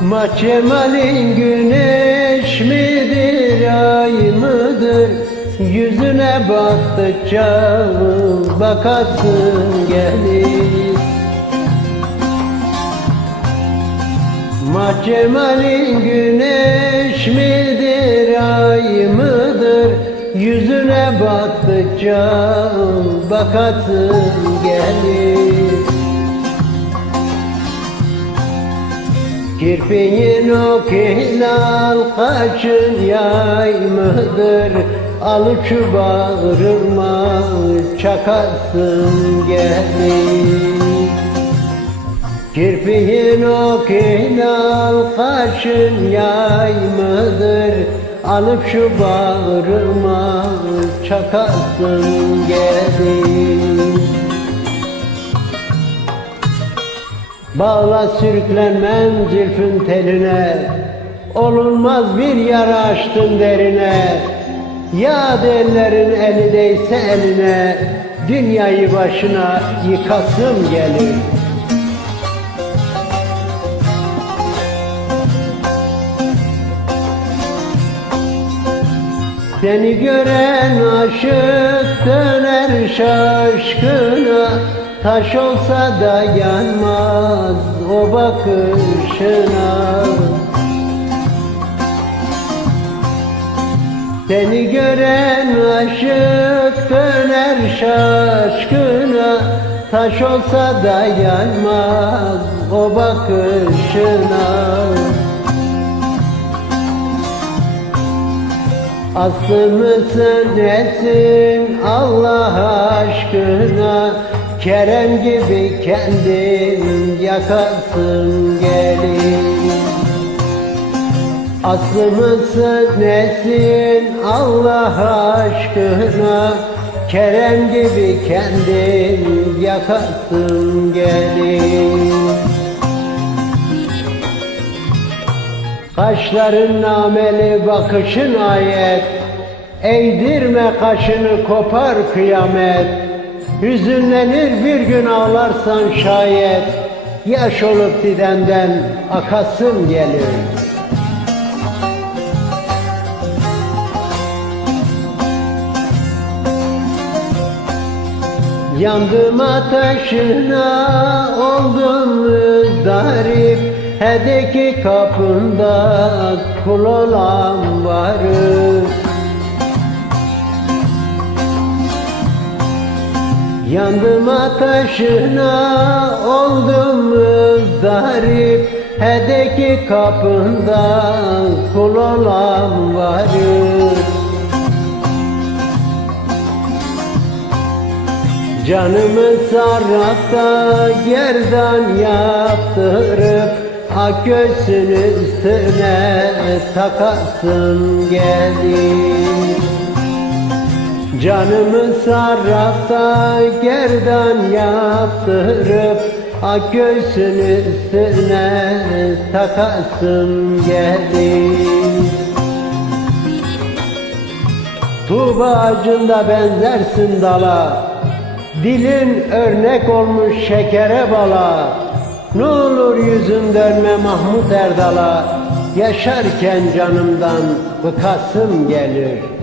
Maçemalin güneş midir ay mıdır? Yüzüne baktıkça bakasın gelir. Maçemalin güneş midir ay mıdır? Yüzüne baktıkça bakasın gelir Kirpiğin o kaşın yay mıdır? Alıcı bağırma çakasın gelir Kirpiğin o kaşın yay mıdır? Alıp şu bağırma çakasın gelir Bağla sürüklenmem zülfün teline. Olunmaz bir yara açtın derine. Ya ellerin eli değse eline Dünyayı başına yıkasım gelir. Seni gören aşık döner şaşkına Taş olsa da yanmaz o bakışına. Seni gören aşık döner şaşkına. Taş olsa da yanmaz o bakışına. Aslı mısın nesin Allah aşkına Kerem gibi kendin yakasın gelin. Aslı mısın nesin Allah aşkına? Kerem gibi kendin yakasın gelin. Kaşların nameli bakışın ayet. Eğdirme kaşını kopar kıyamet Hüzünlenir bir gün ağlarsan şayet Yaş olup didenden akasım gelir. Yandım ateşine oldum müzdarip. Hedeki kapında kul olan varım Yandım ateşine oldum müzdarip Hedeki kapında kul olan varım Canımı sarrafta gerdan yaptırıp Ak göğsünü üstüne takasın gelir Canımı sarrafta gerdan yaptırıp Ak göğsünü üstüne takasın gelir Tuğba ağacında benzersin dala Dilin örnek olmuş şekere bala. Ne olur yüzün dönme Mahmut Erdal'a Yaşarken canımdan bıkasım gelir